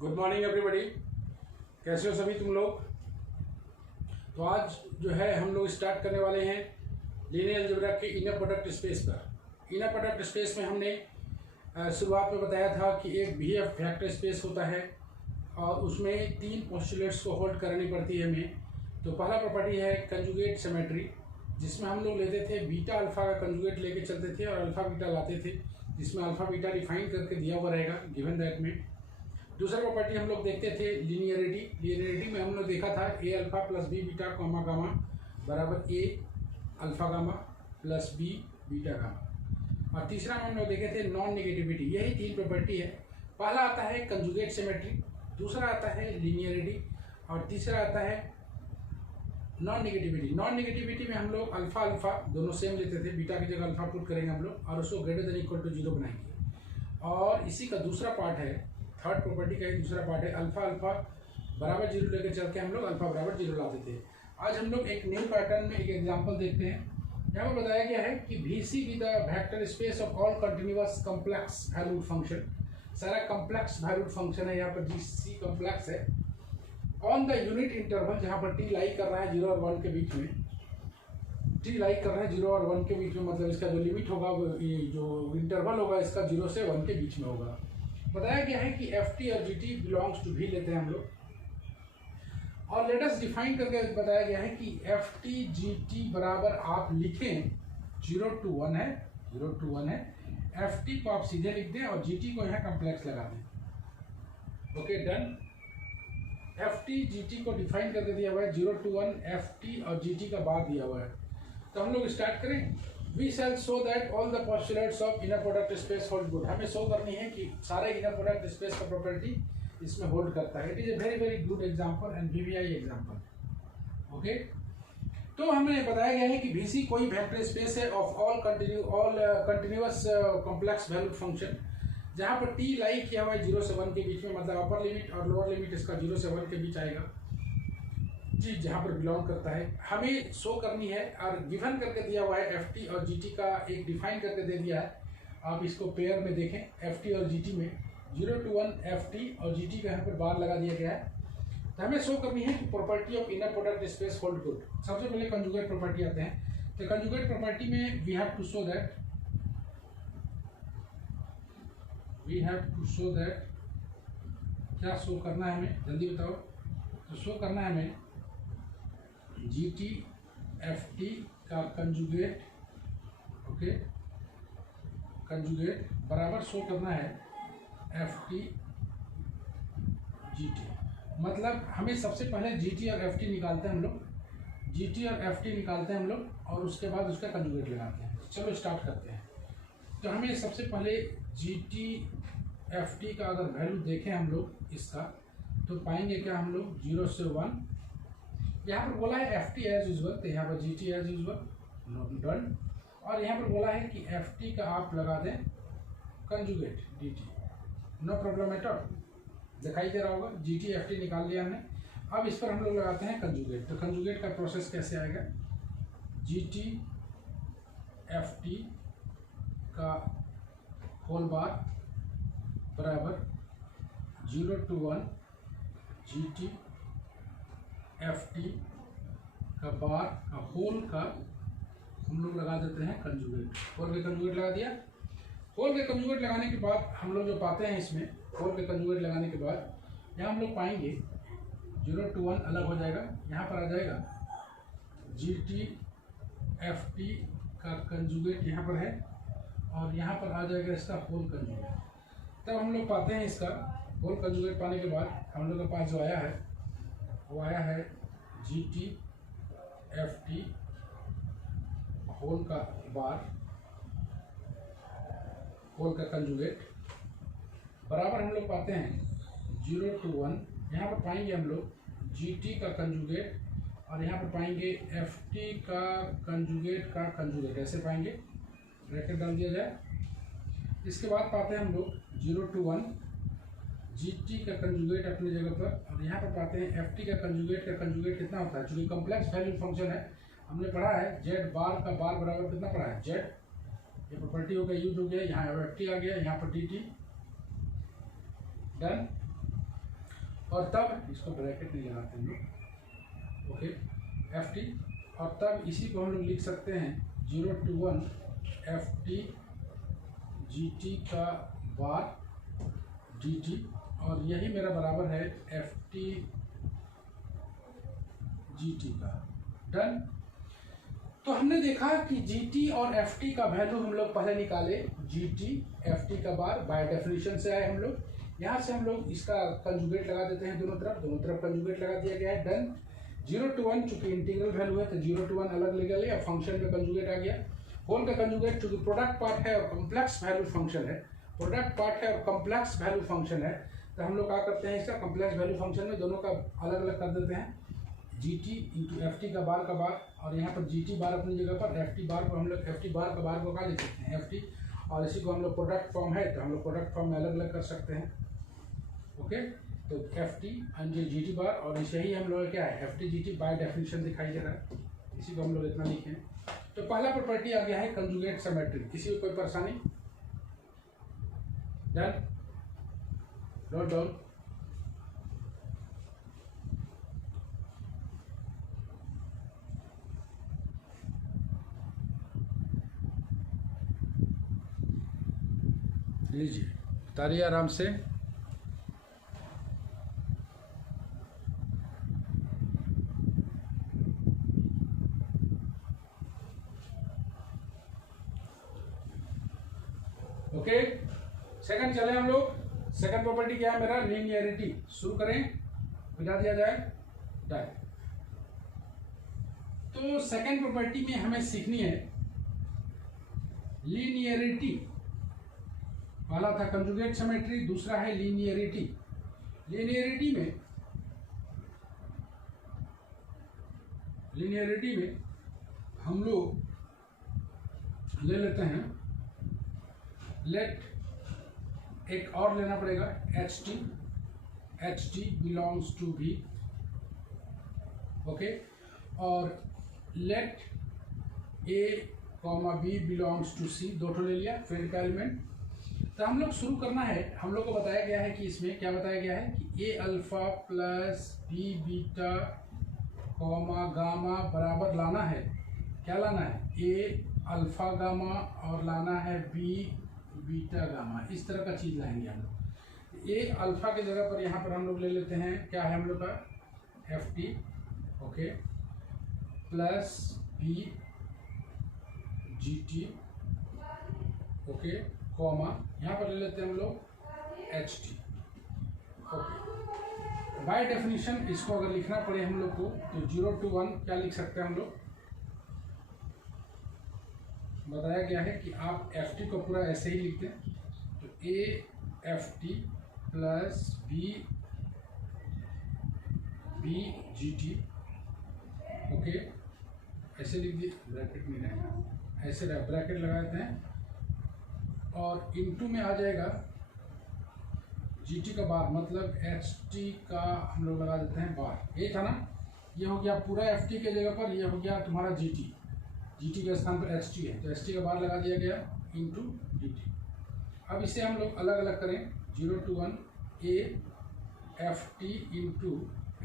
Good morning everybody. कैसे हो सभी तुम लोग। तो आज जो है हम लोग स्टार्ट करने वाले हैं लीनियर अलजेब्रा के इनर प्रोडक्ट स्पेस पर। इनर प्रोडक्ट स्पेस में हमने शुरुआत में बताया था कि एक VF वेक्टर स्पेस होता है और उसमें तीन पोस्टुलेट्स को होल्ड करनी पड़ती है हमें। तो पहला प्रॉपर्टी है कंजुगेट सिमेट्री, जिसमें हम लोग लेते थे बीटा अल्फा का कंजुगेट लेके चलते थे और अल्फा बीटा लाते थे, जिसमें अल्फा बीटा डिफाइन करके दिया हुआ रहेगा गिवन दैट में। दूसरा प्रॉपर्टी हम लोग देखते थे लीनियरिटी में हम लोग देखा था A alpha plus B beta comma gamma बराबर A alpha gamma plus B beta gamma. और तीसरा में हम लोग देखे थे नॉन नेगेटिविटी। यही तीन प्रॉपर्टी है। पहला आता है कंजुगेट सिमेट्री, दूसरा आता है लीनियरिटी और तीसरा आता है नॉन नेगेटिविटी। नॉन नेगेटिविटी में हम लोग अल्फा अल्फा दोनों सेम लेते थे, बीटा की जगह अल्फा पुट करेंगे हम लोग और उसको ग्रेटर देन इक्वल टू 0 बनाएंगे। और इसी का दूसरा पार्ट है, थर्ड प्रॉपर्टी का ही दूसरा पार्ट है, अल्फा अल्फा बराबर 0 लेकर चल के हम लोग अल्फा बराबर 0 लाते थे। आज हम लोग एक न्यू पैटर्न में एक एग्जांपल देखते हैं। यहाँ पर बताया गया है कि VC with the vector space of all continuous complex valued function. सारा कॉम्प्लेक्स वैल्यूड फंक्शन है, यहाँ पर GC कॉम्प्लेक्स है ऑन द यूनिट इंटरवल, जहाँ पर t लाई कर रहा है 0 और 1 के बीच में। t लाई कर रहा है 0 और 1 के बीच में, मतलब इसका जो लिमिट होगा ये जो इंटरवल होगा इसका 0 से 1 के बीच में होगा। बताया गया है कि FT और GT बिलोंग्स टू V लेते हैं हम लोग और लेट अस डिफाइन करके बताया गया है कि FT GT बराबर आप लिखें 0 to 1 है, 0 to 1 है। FT को आप सीधे लिख दें और GT को यहाँ कॉम्प्लेक्स लगा दें। Okay done. FT GT को डिफाइन करके दिया हुआ है 0 to 1 FT और GT का बार दिया हुआ है। तो हम लोग स्टार्ट करें। We shall show that all the postulates of inner product space hold good। हमें शो करनी है कि सारे inner product space का प्रॉपर्टी इसमें होल्ड करता है। It is a very very good example and VVI example. Okay, तो हमें बताया गया है कि VC कोई वेक्टर स्पेस है of all continuous complex valued function, जहाँ पर t लाई किया हुआ है 0 से 1 के बीच में, मतलब अपर लिमिट और लोअर लिमिट इसका 0 से 1 के बीच आएगा, चीज जहाँ पर बिलोंग करता है। हमें शो करनी है और गिवन करके दिया हुआ है FT और GT का एक डिफाइन करके दे दिया है। आप इसको पेयर में देखें, FT और GT में 0 to 1 FT और GT का यहाँ पर बार लगा दिया गया है। तो हमें शो करनी है कि property of inner product space hold good. सबसे पहले कंजुगेट प्रॉपर्टी आते हैं। तो कंजुगेट प्रॉपर्टी में we have to show that क्या शो करना है हमें, जल्दी बताओ। तो शो करना है हमें GT FT का कंजुगेट, ओके, कंजुगेट बराबर शो करना है FT GT। मतलब हमें सबसे पहले GT और FT निकालते हैं हम लोग, GT और FT निकालते हैं हम लोग और उसके बाद उसका कंजुगेट लगाते हैं। चलो स्टार्ट करते हैं। तो हमें सबसे पहले GT FT का अगर वैल्यू देखें हम लोग इसका, तो पाएंगे क्या हम लोग 0 से 1। यहाँ पर बोला है FT एज यूजल, तो यहाँ पर GT एज यूजल डन। और यहाँ पर बोला है कि FT का आप लगा दें conjugate DT, no problem at all. दिखाई दे रहा होगा GT FT निकाल लिया हमने। अब इस पर हम लोग लगाते हैं कंजुगेट। तो कंजुगेट का प्रोसेस कैसे आएगा, GT FT का होल बार बराबर 0 to 1 GT FT का बार का होल का हम लोग लगा देते हैं कंजुगेट। होल के कंजुगेट लगा दिया। होल के कंजुगेट लगाने के बाद हम लोग जो पाते हैं इसमें, होल के कंजुगेट लगाने के बाद यहाँ हम लोग पाएंगे 0 to 1 अलग हो जाएगा, यहाँ पर आ जाएगा GT FT का कंजुगेट यहाँ पर है और यहाँ पर आ जाएगा इसका होल कंजुगेट। तब हम लोग पाते हैं इसका होल कंजुगेट पाने के बाद हम लोग के पास जो आया है वो आया है GT FT होल का बार, होल का कंजुगेट बराबर हम लोग पाते हैं 0 to 1। यहाँ पर पाएंगे हम लोग GT का कंजुगेट और यहाँ पर पाएंगे FT का कंजुगेट ऐसे पाएंगे, ब्रैकेट डाल दिया जाए। इसके बाद पाते हैं हम लोग 0 to 1 GT का कंजुगेट अपनी जगह पर, और यहाँ पर पाते हैं FT का कंजुगेट कितना होता है, चूँकि कॉम्प्लेक्स वैल्यू फंक्शन है, हमने पढ़ा है Z बार का बार बराबर कितना पढ़ा है Z, ये प्रॉपर्टी हो गया यूज हो गया, यहाँ FT आ गया, यहाँ पर DT डन। और तब इसको ब्रैकेट नहीं लगाते हम लोग, ओके, एफ टी, और तब इसी को हम लोग लिख सकते हैं 0 to 1 F T G T का बार डी टी, और यही मेरा बराबर है एफ टी जी टी का। डन। तो हमने देखा कि जी टी और एफ टी का वैल्यू हम लोग पहले निकाले, जी टी एफ टी का बार बाय डेफिनेशन से आए हम लोग। यहाँ से हम लोग इसका कंजुगेट लगा देते हैं, दोनों तरफ कंजुगेट लगा दिया गया है। डन। 0 to 1 चूंकि इंटीग्रल वैल्यू है तो 0 to 1 अलग ले गया, फंक्शन में कंजुगेट आ गया। होल का कंजुगेट चूंकि प्रोडक्ट पार्ट है और कॉम्प्लेक्स वैल्यू फंक्शन है, प्रोडक्ट पार्ट है और कॉम्प्लेक्स वैल्यू फंक्शन है, तो हम लोग क्या करते हैं, इसका कॉम्प्लेक्स वैल्यू फंक्शन में दोनों का अलग अलग कर देते हैं, जी टी इंटू एफ टी का बार, और यहाँ पर जी टी बार अपनी जगह पर, एफ टी बार को हम लोग एफ टी बार का बार को क्या लिख सकते हैं, एफ टी, और इसी को हम लोग प्रोडक्ट फॉर्म है तो हम लोग प्रोडक्ट फॉर्म में अलग अलग कर सकते हैं, ओके। तो F T and G T bar, और इसे ही हम लोग क्या है, F T G T by definition दिखाई दे रहा है, इसी को हम लोग इतना लिखें। तो पहला प्रॉपर्टी आ गया है कंजुगेट सिमेट्री। किसी को कोई परेशानी? डन। Note down. लीजिए बताइए आराम से। ओके, सेकंड चले हम लोग। सेकंड प्रॉपर्टी क्या है मेरा, लीनियरिटी। शुरू करें, मिटा दिया जाए, डन। तो सेकंड प्रॉपर्टी में हमें सीखनी है लीनियरिटी। पहला था कंजुगेट सिमेट्री, दूसरा है लीनियरिटी। लीनियरिटी में हम लोग ले लेते हैं, लेट एक और लेना पड़ेगा H T belongs to B, okay, और let A comma B belongs to C, दो ठो ले लिया फील्ड का एलिमेंट। तो हम लोग शुरू करना है, हम लोग को बताया गया है कि इसमें क्या बताया गया है कि A alpha plus B beta comma gamma बराबर लाना है, क्या लाना है, ए अल्फा गामा और लाना है बी बीटा गामा, इस तरह का चीज़ लाएंगे हम लोग। ए अल्फा की जगह पर यहाँ पर हम लोग ले लेते हैं, क्या है हम लोग का, F T, okay, plus B G T, okay, comma यहाँ पर ले लेते हैं हम लोग H T, okay. By definition इसको अगर लिखना पड़े हम लोग को तो 0 to 1 क्या लिख सकते हैं हम लोग, बताया गया है कि आप एफ टी को पूरा ऐसे ही लिखते हैं, तो A F T plus B G T, okay, ऐसे लिख दिए, ब्रैकेट में रहेगा, ऐसे ब्रैकेट लगा देते हैं, और इनटू में आ जाएगा जी टी का बार, मतलब एच टी का हम लोग लगा देते हैं बार, ये था ना, ये हो गया पूरा एफ टी के जगह पर, ये हो गया तुम्हारा जी टी के स्थान पर एच टी है, तो एच टी का बार लगा दिया गया इंटू डी टी। अब इसे हम लोग अलग अलग करें, 0 to 1 A F T into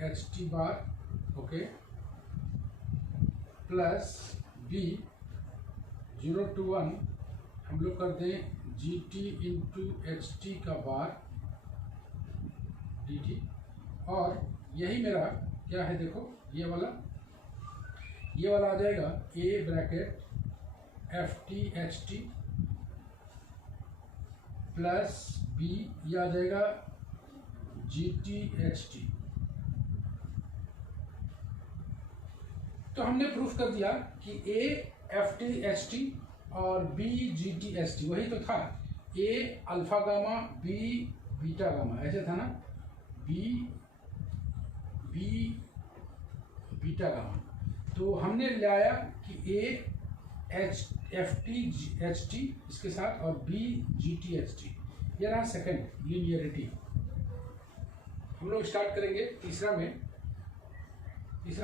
H T bar, okay, plus B 0 to 1 हम लोग कर दें G T into H T का बार डी टी, और यही मेरा क्या है देखो, ये वाला आ जाएगा A bracket F T H T plus B, ये आ जाएगा जी टी एच टी। तो हमने प्रूफ कर दिया कि A F T H T और B G T H T वही तो था, A alpha gamma B beta gamma, ऐसे था ना, बी बीटा गामा। तो हमने लाया कि A H F T H T इसके साथ और B G T H T, ये रहा सेकंड लीनियरिटी। हम लोग स्टार्ट करेंगे तीसरा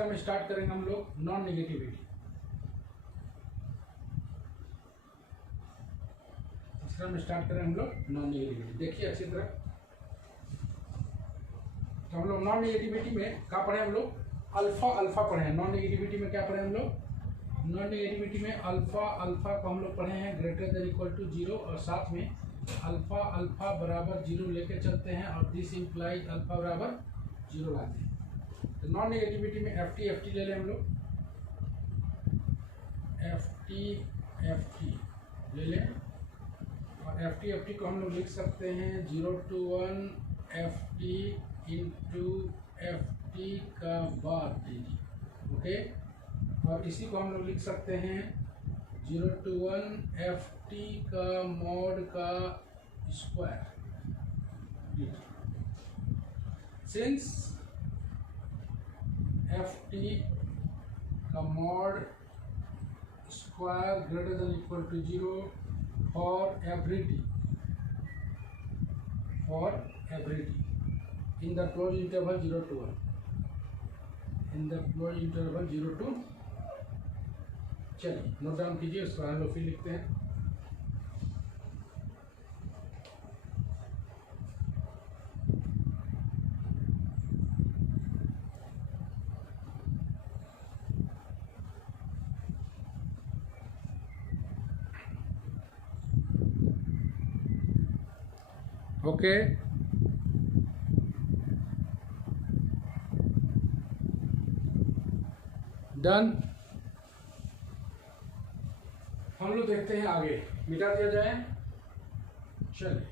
में स्टार्ट करेंगे हम लोग नॉन नेगेटिविटी। तीसरा में स्टार्ट करें हम लोग नॉन नेगेटिविटी। देखिए अच्छी तरह, तो हम लोग नॉन नेगेटिविटी में क्या पढ़े हम लोग, अल्फा अल्फा पढ़े हैं। नॉन नेगेटिविटी में क्या पढ़े हम लोग, नॉन नेगेटिविटी में अल्फा अल्फा को हम लोग पढ़े हैं ग्रेटर देन इक्वल टू 0, और साथ में अल्फा अल्फा बराबर 0 लेके चलते हैं, और दिस इम्प्लाइज अल्फा बराबर 0 लाते हैं। तो नॉन नेगेटिविटी में एफ टी ले लें हम लोग, एफ टी ले लें, और एफ टी को हम लोग लिख सकते हैं 0 to 1 F T into F T का बार डी टी, ओके। और इसी को हम लोग लिख सकते हैं 0 to 1 एफ टी का मॉड का square D T. Since F T का mod square greater than equal to 0 for every T, in the closed interval 0 to 1, in the closed interval 0 to, चलिए नोट डाउन कीजिए, उसको हम लोग फिर लिखते हैं। Okay, done. हम लोग देखते हैं आगे, मिटा दिया जाए, चलिए।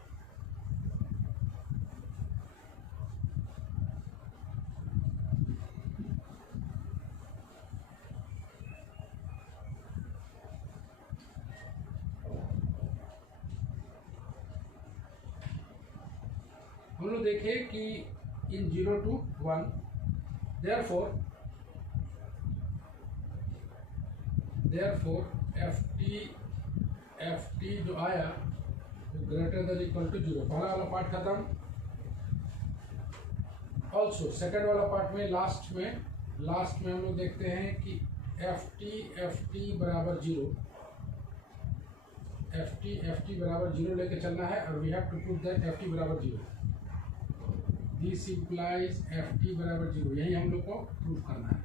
हम लोग देखें कि इन 0 to 1 therefore एफ टी जो आया तो ग्रेटर देन इक्वल टू 0, पहला वाला पार्ट खत्म। ऑल्सो सेकेंड वाला पार्ट में लास्ट में हम लोग देखते हैं कि एफ टी बराबर 0, एफ टी बराबर 0 लेके चलना है, और we have to prove that F T बराबर 0, दिस इम्प्लाइज एफ टी बराबर 0, यही हम लोग को प्रूव करना है,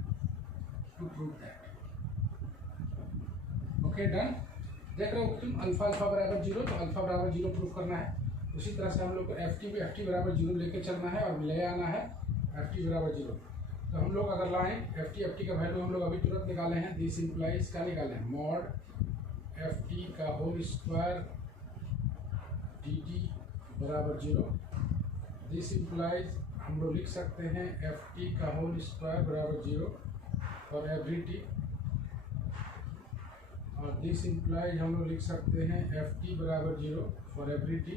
to prove that. Okay, done. देख रहे हो तुम, अल्फा अल्फा बराबर 0, तो अल्फा बराबर 0 प्रूफ करना है। उसी तरह से हम लोग को एफ टी बराबर 0 लेके चलना है, और ले आना है एफ टी बराबर 0। तो हम लोग अगर लाएं एफ टी का वैल्यू हम लोग अभी तुरंत निकाले हैं, दिस इम्प्लाइज का निकाले हैं मॉड एफ टी का होल स्क्वायर डी टी बराबर 0, दिस इम्प्लाइज हम लोग लिख सकते हैं एफ टी का होल स्क्वायर बराबर 0 फॉर एवरी टी, और दिस इम्प्लाइज हम लोग लिख सकते हैं एफ टी बराबर 0 फॉर एवरी टी,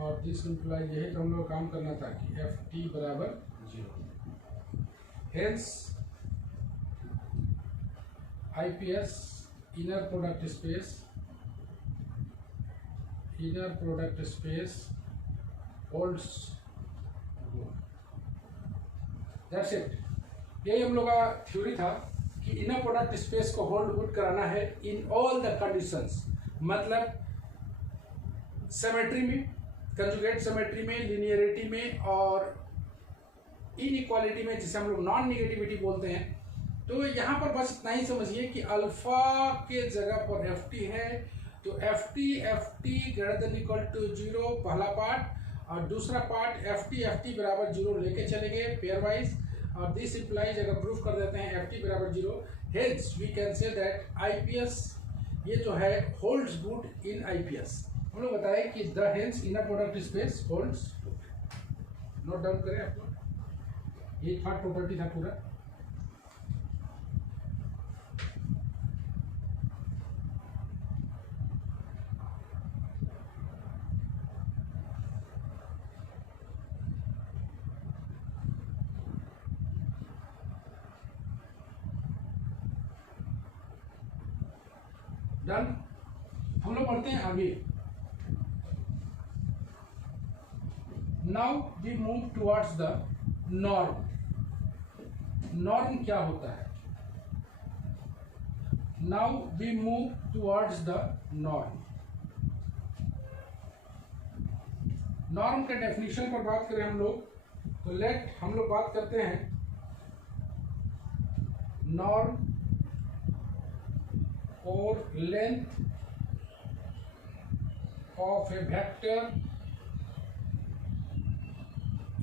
और दिस इम्प्लाइज यही तो हम लोग काम करना था कि एफ टी बराबर 0। Hence IPS inner product space holds, that's it. यही हम लोग का थ्योरी था कि इनर प्रोडक्ट स्पेस को होल्ड गुड कराना है इन ऑल द कंडीशंस, मतलब सिमेट्री में, कंजुगेट सिमेट्री में, लिनियरिटी में, और इनइक्वालिटी में, जिसे हम लोग नॉन नेगेटिविटी बोलते हैं। तो यहाँ पर बस इतना ही समझिए कि अल्फा के जगह पर एफ टी है, तो F T greater than equal to 0 पहला पार्ट, और दूसरा पार्ट एफ टी बराबर 0 लेके चलेंगे पेयर वाइज, और दिस इम्प्लाइज अगर प्रूफ कर देते हैं एफ टी बराबर 0, hence we can say that IPS ये जो है होल्ड्स गुड इन आईपीएस। हम लोग बताएं कि the hence inner product space holds good. Note down करें आप लोग, ये थर्ड प्रॉपर्टी था पूरा। डन। हम लोग पढ़ते हैं आगे। Now we move towards the norm. Norm क्या होता है? Now we move towards the norm. Norm के डेफिनेशन पर बात करें हम लोग, तो लेट हम लोग बात करते हैं नॉर्म और length of a vector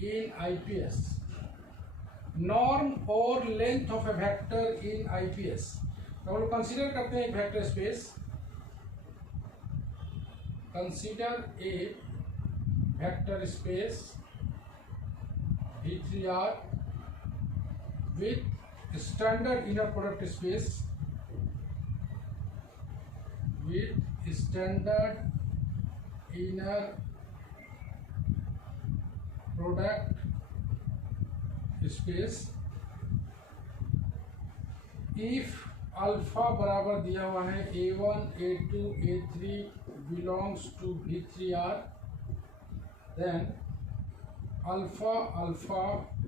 in IPS. Norm और length of a vector in IPS, तो हम लोग कंसीडर करते हैं एक vector space. Consider a vector space V3R with standard inner product space, with standard inner product space if alpha बराबर दिया हुआ है A1 A2 A3 belongs to V3R, then alpha alpha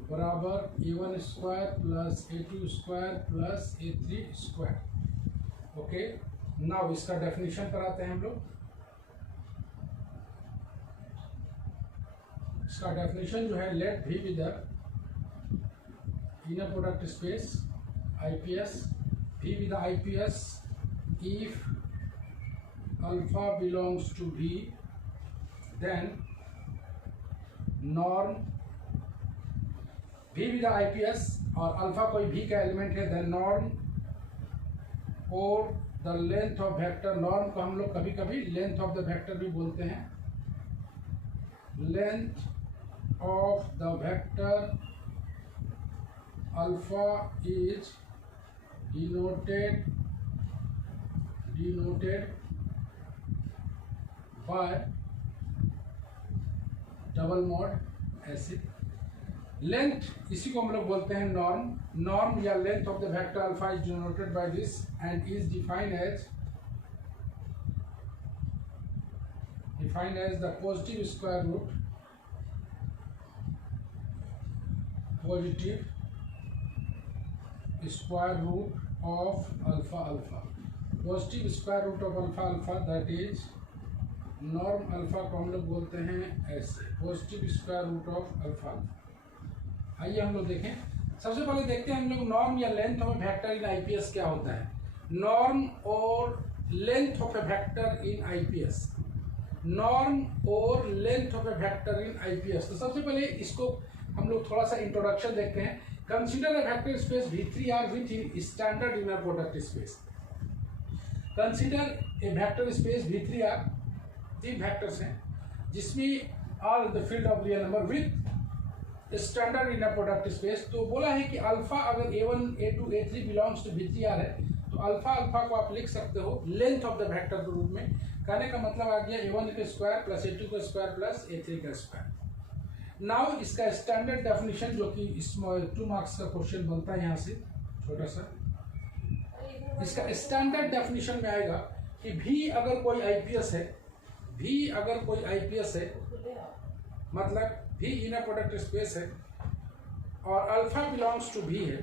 बराबर A1 square plus A2 square plus A3 square. Okay, now इसका definition कराते हैं हम लोग। इसका डेफिनेशन जो है, let V with the inner product space IPS, V with IPS if alpha belongs to V, then norm V with IPS और alpha कोई भी का एलिमेंट है, देन नॉर्म और the length of vector. Norm को हम लोग कभी कभी लेंथ ऑफ द वेक्टर भी बोलते हैं। Length of the vector alpha is denoted by double mod ऐसे। लेंथ इसी को हम लोग बोलते हैं नॉर्म। नॉर्म या length of the vector alpha is denoted by this and is defined as the positive square root of alpha alpha. Positive square root of alpha alpha, that is norm alpha को हम लोग बोलते हैं ऐसे, positive square root of alpha alpha. आइए हम लोग देखें। सबसे पहले देखते हैं हम लोग नॉर्म या length of a vector in IPS क्या होता है। नॉर्म और length of a vector in IPS, norm और length of a vector in IPS. तो सबसे पहले इसको हम लोग थोड़ा सा इंट्रोडक्शन देखते हैं। Consider a vector space V3R with standard inner product space. Consider a vector space V3R, तीन वेक्टर्स हैं जिसमें are the field of real number with standard inner product space. तो बोला है कि अल्फा अगर A1 A2 A3 belongs to V3R है, तो अल्फा अल्फा को आप लिख सकते हो लेंथ ऑफ द वेक्टर के रूप में। कहने का मतलब आ गया A1 का स्क्वायर प्लस A2 का स्क्वायर प्लस A3 का स्क्वायर। नाउ इसका स्टैंडर्ड डेफिनेशन जो कि इस 2 मार्क्स का क्वेश्चन बनता है यहाँ से छोटा सा, इसका स्टैंडर्ड डेफिनेशन में आएगा कि भी अगर कोई आईपीएस है, भी अगर कोई आईपीएस है मतलब भी इनर प्रोडक्ट स्पेस है और अल्फा बिलोंग्स टू भी है,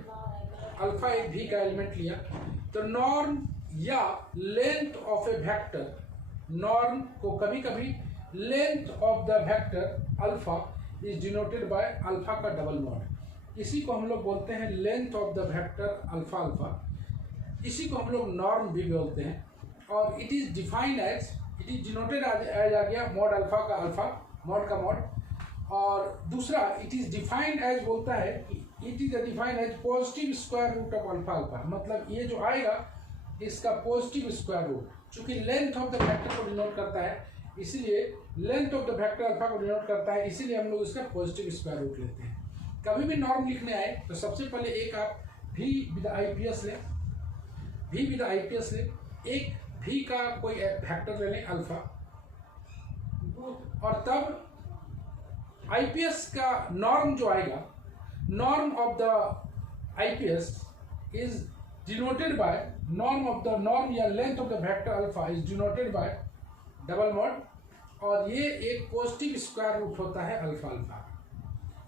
अल्फा एक भी का एलिमेंट लिया, तो नॉर्म या length of a vector, norm को कभी कभी length of the vector alpha is denoted by alpha का डबल मॉड। इसी को हम लोग बोलते हैं length of the vector alpha alpha. इसी को हम लोग नॉर्म भी बोलते हैं और it is defined as, it is denoted as आ गया मॉड अल्फा का अल्फा, मॉड का मॉड। और दूसरा इट इज डिफाइंड एज बोलता है कि it is defined as positive square root of alpha alpha. मतलब ये जो आएगा इसका पॉजिटिव स्क्वायर रूट, चूंकि लेंथ ऑफ द वेक्टर को डिनोट करता है, इसीलिए length of the vector alpha को डिनोट करता है, इसीलिए हम लोग इसका पॉजिटिव स्क्वायर रूट लेते हैं। कभी भी नॉर्म लिखने आए तो सबसे पहले एक आप भी विद आईपीएस लें, भी विद आईपीएस लें, एक भी का कोई वेक्टर ले लें अल्फा, और तब आईपीएस का नॉर्म जो आएगा, norm of the IPS is denoted by norm of the norm या length of the vector alpha is denoted by double mod, और ये एक पॉजिटिव स्क्वायर रूट होता है अल्फा अल्फा,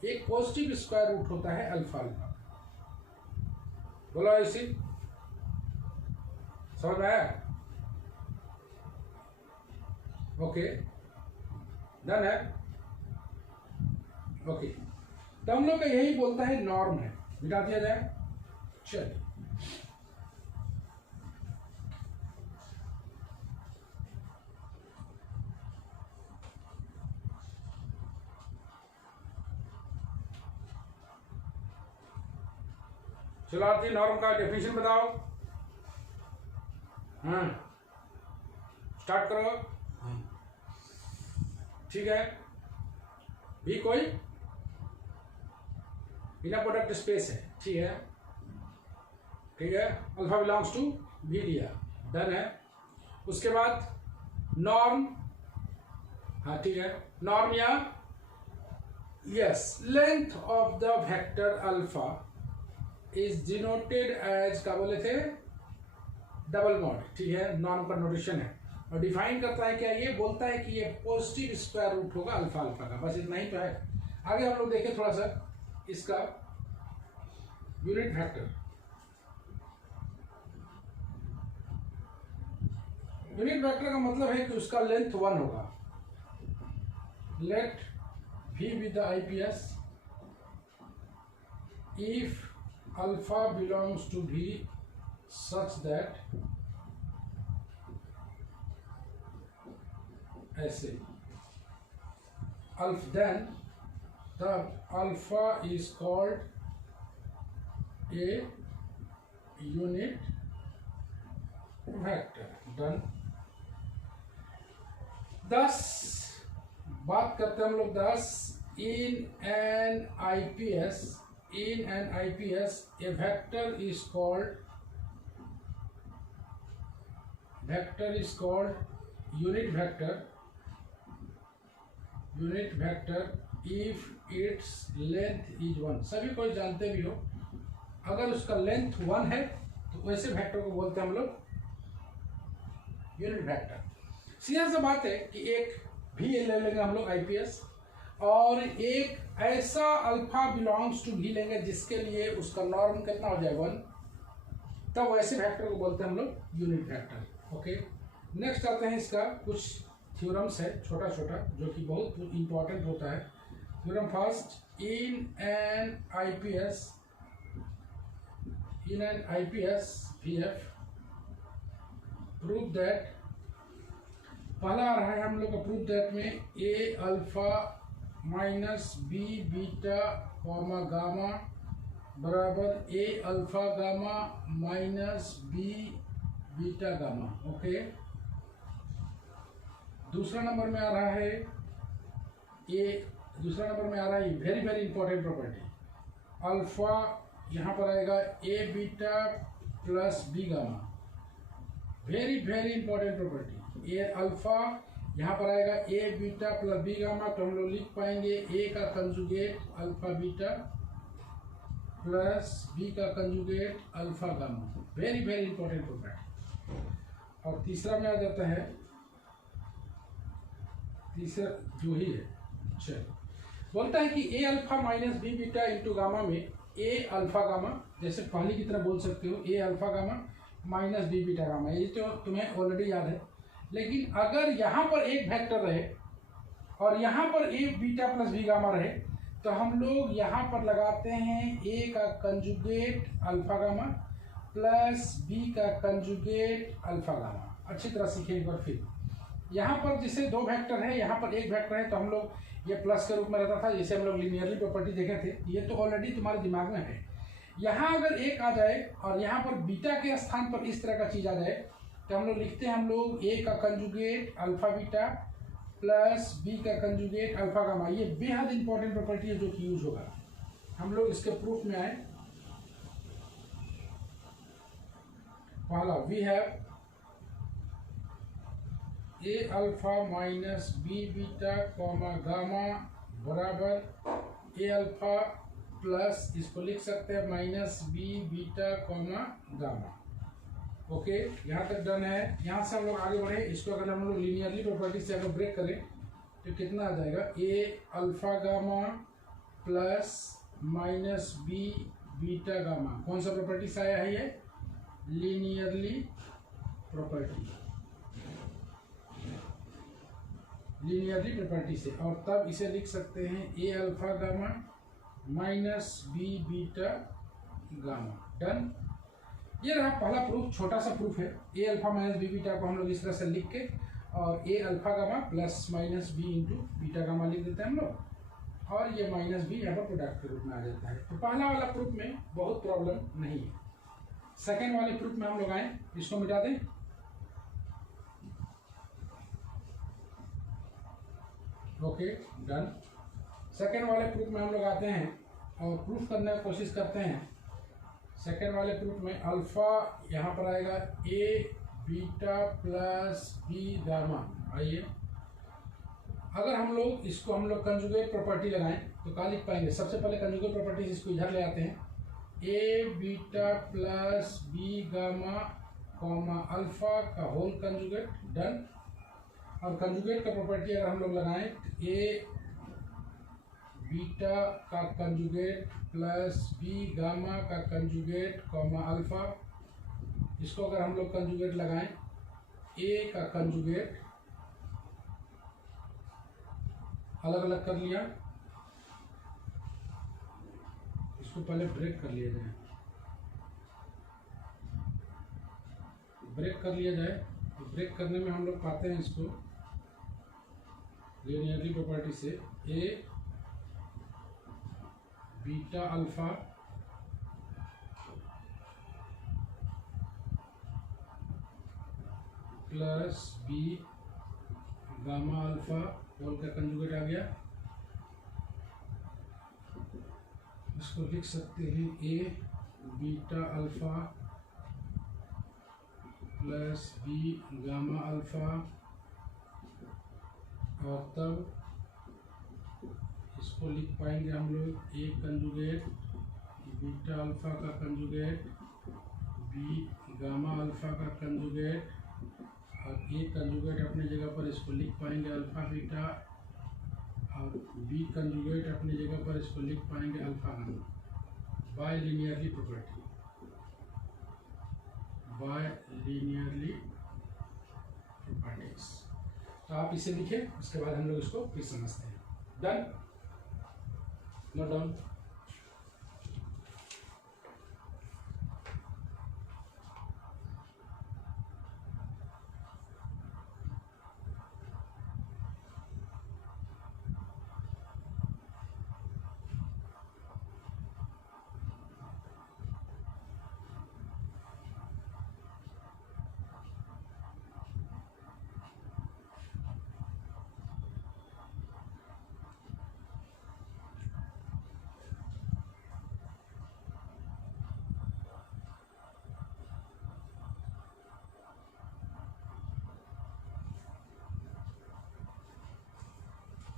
एक पॉजिटिव स्क्वायर रूट होता है अल्फा अल्फा। बोलो इसी समझ में आया? ओके, डन है। ओके, तो हम लोग का यही बोलता है नॉर्म है, मिटा दिया जाए। चलिए चलो आरती, नॉर्म का डेफिनेशन बताओ। हाँ स्टार्ट करो। ठीक है, भी कोई बिना प्रोडक्ट स्पेस है, ठीक है, ठीक है, अल्फा बिलोंग्स टू भी दिया, डन है। उसके बाद नॉर्म, हाँ ठीक है, नॉर्म या yes, length of the vector alpha is denoted as, क्या बोले थे, डबल मॉड, ठीक है, नॉर्म का नोटेशन है। और डिफाइन करता है क्या, ये बोलता है कि ये पॉजिटिव स्क्वायर रूट होगा अल्फा अल्फा का, बस इतना ही तो है। आगे हम लोग देखें थोड़ा सा इसका यूनिट वेक्टर। यूनिट वेक्टर का मतलब है कि उसका लेंथ 1 होगा। Let V be the IPS if alpha belongs to V such that ऐसे then the alpha is called a unit vector, done। thus बात करते हैं हम लोग 10 in an IPS a vector is called unit vector if its length is 1। सभी कोई जानते भी हो, अगर उसका लेंथ 1 है तो वैसे वेक्टर को बोलते हैं हम लोग यूनिट वेक्टर। सीधा सा बात है कि एक भी ले लेंगे हम लोग आईपीएस, और एक ऐसा अल्फा बिलोंग्स टू भी लेंगे जिसके लिए उसका नॉर्म कितना हो जाए 1, तब वैसे वेक्टर को बोलते हैं हम लोग यूनिट वेक्टर। ओके, नेक्स्ट आते हैं इसका कुछ थ्योरम्स है छोटा छोटा जो कि बहुत इंपॉर्टेंट होता है। Theorem first, in an IPS VF prove that, पहला आ रहा है हम लोग का प्रूफ दैट में ए alpha minus B beta comma gamma बराबर A alpha gamma minus B beta gamma. Okay, दूसरा नंबर में आ रहा है very very important property, alpha यहाँ पर आएगा A beta plus B gamma, very very important property. A alpha यहाँ पर आएगा A beta plus B gamma, तो हम लोग लिख पाएंगे ए का conjugate alpha beta plus B का conjugate alpha gamma, very very important property. और तीसरा में आ जाता है, तीसरा जो ही है, चलो बोलता है कि A alpha minus B beta into gamma में ए अल्फा गामा, जैसे पहले की तरह बोल सकते हो A alpha gamma minus B beta gamma, ये तो तुम्हें ऑलरेडी याद है। लेकिन अगर यहाँ पर एक वेक्टर रहे और यहाँ पर ए बीटा प्लस बी गामा रहे, तो हम लोग यहाँ पर लगाते हैं ए का conjugate alpha gamma plus B का कंजुगेट अल्फा गामा। अच्छी तरह सीखें एक बार फिर। यहाँ पर जैसे दो वेक्टर है, यहाँ पर एक वेक्टर है, तो हम लोग ये प्लस के रूप में रहता था, जैसे हम लोग लीनियरली प्रॉपर्टी देखे थे, ये तो ऑलरेडी तुम्हारे दिमाग में है। यहाँ अगर एक आ जाए और यहाँ पर बीटा के स्थान पर इस तरह का चीज़ आ जाए, तो हम लोग लिखते हैं हम लोग ए का conjugate alpha beta plus B का कंजुगेट अल्फा गामा। ये बेहद इंपॉर्टेंट प्रॉपर्टी है जो कि यूज होगा। हम लोग इसके प्रूफ में आए। पहला, we have A alpha minus B beta comma gamma बराबर ए अल्फा प्लस, इसको लिख सकते हैं minus B beta comma gamma. Okay, यहाँ तक डन है। यहाँ से हम लोग आगे बढ़े, इसको अगर हम लोग लीनियरली प्रॉपर्टी से अगर ब्रेक करें तो कितना आ जाएगा, A alpha gamma plus minus B beta gamma. कौन सा प्रॉपर्टी से आया है ये, लीनियरली प्रॉपर्टी। लीनियरली प्रॉपर्टी से, और तब इसे लिख सकते हैं ए alpha gamma minus B beta gamma. Done. ये रहा पहला प्रूफ, छोटा सा प्रूफ है। A alpha minus B beta को हम लोग इस तरह से लिख के, और A alpha gamma plus minus B into beta gamma लिख देते हैं हम लोग, और ये माइनस बी यहाँ पर प्रोडक्ट के रूप में आ जाता है। तो पहला वाला प्रूफ में बहुत प्रॉब्लम नहीं है। सेकेंड वाले प्रूफ में हम लोग आए, इसको मिटा दें। Okay done. सेकेंड वाले प्रूफ में हम लोग आते हैं और प्रूफ करने की कोशिश करते हैं। सेकेंड वाले प्रूफ में अल्फा यहाँ पर आएगा A beta plus B gamma. आइए, अगर हम लोग इसको कंजुगेट प्रॉपर्टी लगाएं तो क्या लिख पाएंगे? सबसे पहले कंजुगेट प्रॉपर्टी इसको इधर ले आते हैं, A beta plus B gamma comma alpha का होल कंजुगेट। डन। और कंजुगेट का प्रॉपर्टी अगर हम लोग लगाएं तो ए बीटा का कंजुगेट प्लस बी गामा का कंजुगेट कॉमा अल्फा, इसको अगर हम लोग कंजुगेट लगाएं, ए का कंजुगेट अलग अलग कर लिया, इसको पहले ब्रेक कर लिया जाए, ब्रेक कर लिया जाए। तो ब्रेक करने में हम लोग पाते हैं इसको लीनियरली प्रॉपर्टी से, A beta alpha plus B gamma alpha whole का कंजुगेट आ गया। इसको लिख सकते हैं A beta alpha plus B gamma alpha, और तब इसको लिख पाएंगे हम लोग ए कंजुगेट बीटा अल्फा का कंजुगेट बी गामा अल्फा का कंजुगेट, और ए कंजुगेट अपनी जगह पर इसको लिख पाएंगे अल्फा बीटा, और बी कंजुगेट अपनी जगह पर इसको लिख पाएंगे alpha gamma by linearly property, bye linearly properties. तो आप इसे लिखें, उसके बाद हम लोग इसको फिर समझते हैं। डन। Note down.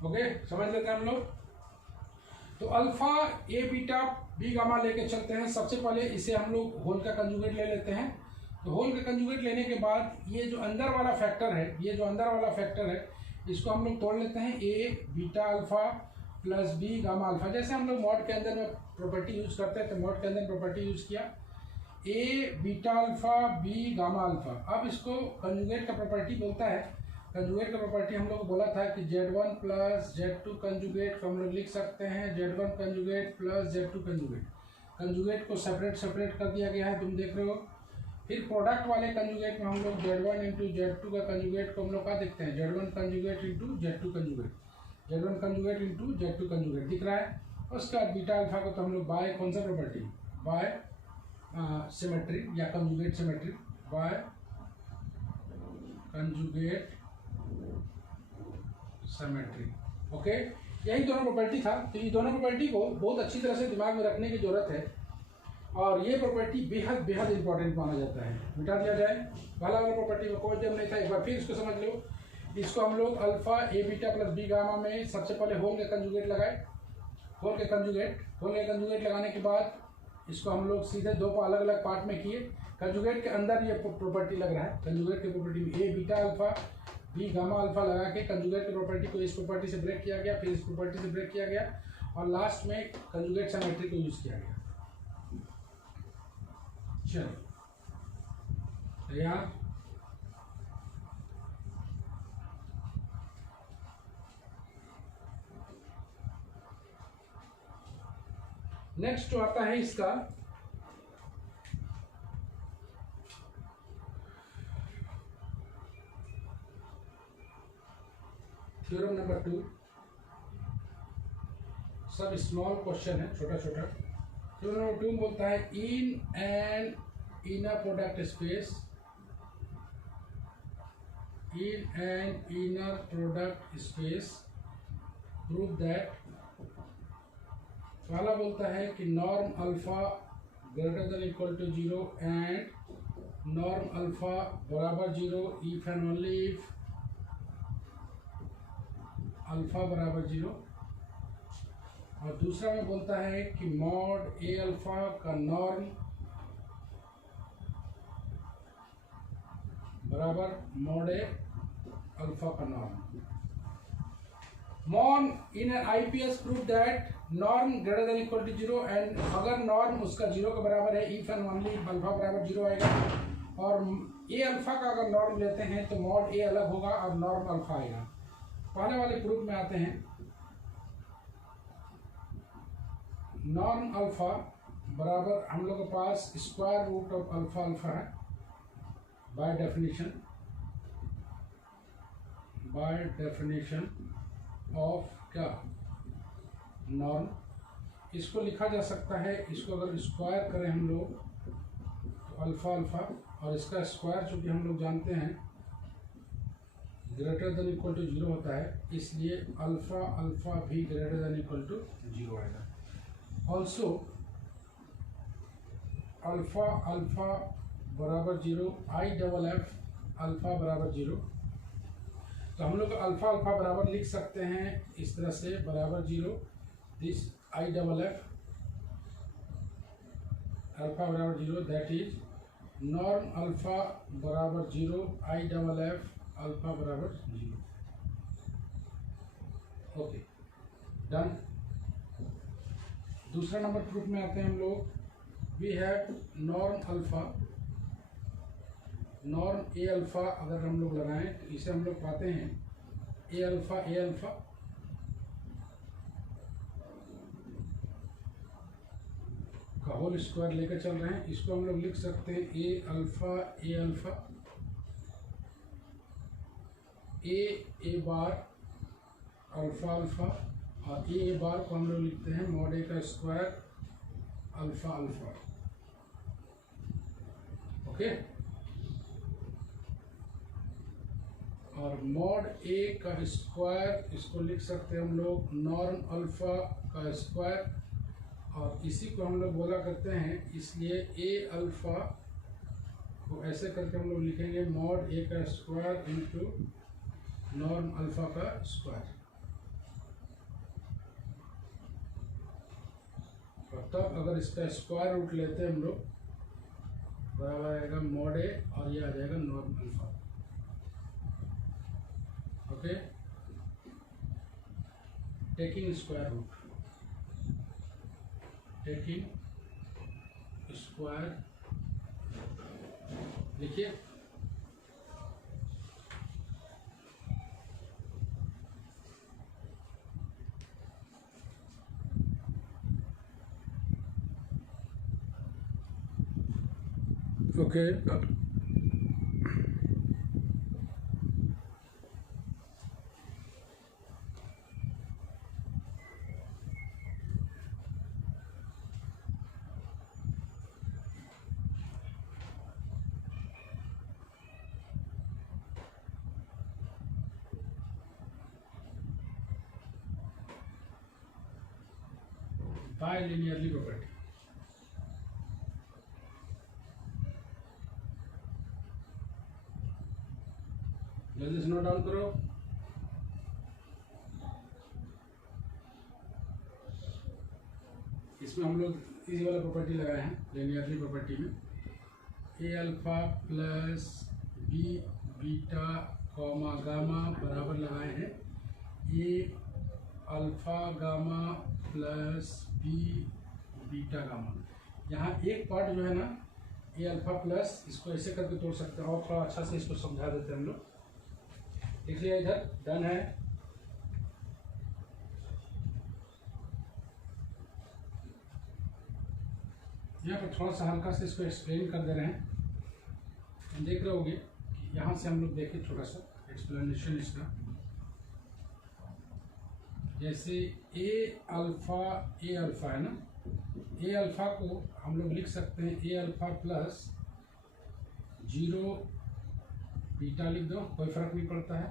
ओके, समझ लेते हैं हम लोग। तो अल्फा ए बीटा बी गामा लेके चलते हैं। सबसे पहले इसे हम लोग होल का कंजुगेट ले लेते हैं। तो होल का कंजुगेट लेने के बाद ये जो अंदर वाला फैक्टर है, ये जो अंदर वाला फैक्टर है, इसको हम लोग तोड़ लेते हैं, A beta alpha plus B gamma alpha. जैसे हम लोग मॉड के अंदर में प्रॉपर्टी यूज करते हैं, तो मॉड के अंदर प्रॉपर्टी यूज किया, A beta alpha B gamma alpha. अब इसको कंजुगेट का प्रॉपर्टी बोलता है। कंजुगेट का प्रॉपर्टी हम लोग को बोला था कि Z1 प्लस Z2 कंजुगेट को हम लोग लिख सकते हैं Z1 conjugate plus Z2 conjugate. Conjugate को सेपरेट कर दिया गया है, तुम देख रहे हो। फिर प्रोडक्ट वाले कंजुगेट में हम लोग Z1 इंटू Z2 का कंजुगेट को हम लोग क्या देखते हैं, Z1 conjugate into Z2 conjugate, Z1 conjugate into Z2 conjugate दिख रहा है। उसके बाद बीटा अल्फा को तो हम लोग बाय कौन सा प्रॉपर्टी, बाय सिमेट्री या conjugate symmetry, by conjugate symmetry. Okay, यही दोनों प्रॉपर्टी था। तो ये दोनों प्रॉपर्टी को बहुत अच्छी तरह से दिमाग में रखने की जरूरत है, और ये प्रॉपर्टी बेहद बेहद इंपॉर्टेंट माना जाता है। मिटा दिया जाए, पहला वाला प्रॉपर्टी में कोई जब नहीं था, एक बार फिर इसको समझ लो। इसको हम लोग अल्फा ए बीटा प्लस बी गामा में सबसे पहले होल के कंजुगेट लगाए, होल के कंजुगेट लगाने के बाद इसको हम लोग सीधे दो अलग अलग पार्ट में किए। कंजुगेट के अंदर ये प्रॉपर्टी लग रहा है, कंजुगेट की प्रॉपर्टी में A beta alpha B gamma alpha लगा के कंजुगेट की प्रॉपर्टी को इस प्रॉपर्टी से ब्रेक किया गया, फिर इस प्रॉपर्टी से ब्रेक किया गया, और लास्ट में कंजुगेट सिमेट्री को यूज किया गया। चलो तैयार। नेक्स्ट जो आता है इसका थ्योरम नंबर 2, सब स्मॉल क्वेश्चन है, छोटा छोटा। थ्योरम नंबर 2 बोलता है in an inner product space, in an inner product space prove that, पहला बोलता है कि norm alpha greater than equal to 0 and norm alpha बराबर 0 if and only if alpha बराबर 0। और दूसरा में बोलता है कि मॉड ए अल्फा का नॉर्म बराबर मॉड ए अल्फा का नॉर्म। मॉन in an IPS prove that norm greater than equal to 0 and अगर नॉर्म उसका 0 के बराबर है इफ एंड ओनली अल्फा बराबर 0 आएगा। और ए अल्फा का अगर नॉर्म लेते हैं तो मॉड ए अलग होगा और नॉर्म अल्फा आएगा। पहले वाले प्रूफ में आते हैं, नॉर्म अल्फा बराबर हम लोग के पास square root of alpha alpha है बाय डेफिनेशन ऑफ क्या नॉर्म। इसको लिखा जा सकता है, इसको अगर स्क्वायर करें हम लोग तो अल्फा अल्फा, और इसका स्क्वायर चूँकि हम लोग जानते हैं ग्रेटर देन इक्वल टू 0 होता है, इसलिए अल्फा अल्फा भी ग्रेटर देन इक्वल टू 0 आएगा। ऑल्सो अल्फा अल्फा बराबर 0 आई डबल एफ अल्फा बराबर 0। तो हम लोग अल्फा अल्फा बराबर लिख सकते हैं इस तरह से, बराबर 0 this I double F alpha बराबर 0 दैट इज नॉर्म अल्फा बराबर 0 आई डबल एफ अल्फा बराबर 0। Okay done. दूसरा नंबर प्रूफ में आते हैं हम लोग। We have norm alpha, norm A alpha अगर हम लोग लगाएं तो इसे हम लोग पाते हैं ए अल्फा का होल स्क्वायर लेकर चल रहे हैं। इसको हम लोग लिख सकते हैं ए अल्फा ए बार अल्फा अल्फा, और ए बार को हम लोग लिखते हैं मॉड ए का स्क्वायर अल्फा अल्फा। ओके, और मॉड ए का स्क्वायर इसको लिख सकते हैं हम लोग नॉर्म अल्फा का स्क्वायर, और इसी को हम लोग बोला करते हैं, इसलिए ए अल्फा को ऐसे करके हम लोग लिखेंगे मॉड ए का स्क्वायर इंटू नॉर्म अल्फा का स्क्वायर। और तब अगर इसका स्क्वायर रूट लेते हैं हम लोग बराबर आएगा मॉड ए और ये आ जाएगा norm alpha. Okay, taking square root, taking square लिखिए। Okay, bilinearly property. जल्दी से नोट डाउन करो। इसमें हम लोग इसी वाला प्रॉपर्टी लगाए हैं लिनियरली प्रॉपर्टी में, ए alpha plus B beta comma gamma बराबर लगाए हैं ए alpha gamma plus B beta gamma. यहाँ एक पार्ट जो है ना ए अल्फा प्लस, इसको ऐसे करके तोड़ सकते हैं, और थोड़ा अच्छा से इसको समझा देते हैं हम लोग। लिख लिया इधर, डन है। यहाँ पर थोड़ा सा हल्का से इसको एक्सप्लेन कर दे रहे हैं। हम देख रहे होंगे कि यहाँ से हम लोग देखें थोड़ा सा एक्सप्लेनेशन इसका। जैसे ए अल्फ़ा है ना, ए अल्फ़ा को हम लोग लिख सकते हैं ए अल्फ़ा प्लस 0 बीटा लिख दो, कोई फ़र्क नहीं पड़ता है,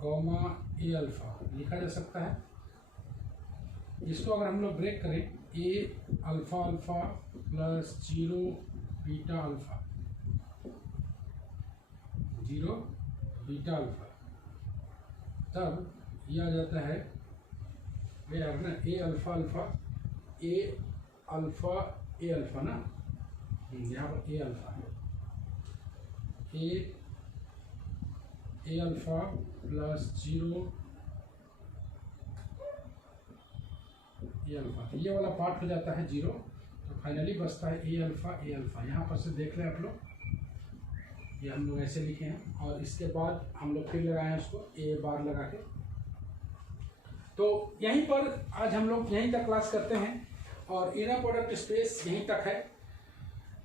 कॉमा ए अल्फ़ा लिखा जा सकता है। इसको अगर हम लोग ब्रेक करें, a alpha plus 0 beta alpha, 0 beta alpha, तब यह आ जाता है ये ए अल्फ़ा ना, यहाँ पर ए अल्फ़ा है, ए अल्फ़ा प्लस 0 ए अल्फ़ा, तो ये वाला पार्ट हो जाता है 0। तो फाइनली बचता है ए अल्फ़ा। यहाँ पर से देख रहे हैं आप लोग, ये हम लोग ऐसे लिखे हैं और इसके बाद हम लोग फिर लगाए हैं उसको ए बार लगा के। तो यहीं पर आज हम लोग यहीं तक क्लास करते हैं और इनर प्रोडक्ट स्पेस यहीं तक है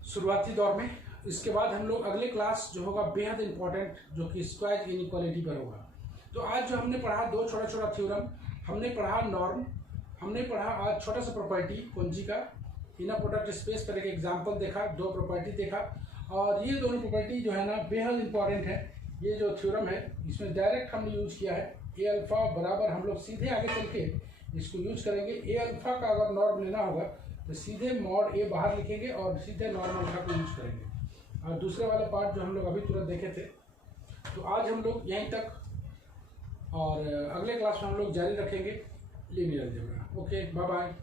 शुरुआती दौर में। इसके बाद हम लोग अगले क्लास जो होगा बेहद इंपॉर्टेंट, जो कि स्क्वायर इनइक्वालिटी पर होगा। तो आज जो हमने पढ़ा 2 छोटा थ्योरम, हमने पढ़ा नॉर्म, हमने पढ़ा आज छोटा सा प्रॉपर्टी पूंजी का, इनर प्रोडक्ट स्पेस पर एक एग्जाम्पल देखा, 2 प्रॉपर्टी देखा। और ये दोनों प्रॉपर्टी जो है ना बेहद इंपॉर्टेंट है। ये जो थ्योरम है इसमें डायरेक्ट हमने यूज किया है ए अल्फ़ा बराबर, हम लोग सीधे आगे चल के इसको यूज करेंगे। ए अल्फ़ा का अगर नॉर्म लेना होगा तो सीधे मॉड ए बाहर लिखेंगे और सीधे नॉर्म अल्फ़ा को यूज करेंगे। और दूसरे वाले पार्ट जो हम लोग अभी तुरंत देखे थे। तो आज हम लोग यहीं तक और अगले क्लास में हम लोग जारी रखेंगे linear algebra. Okay, bye bye.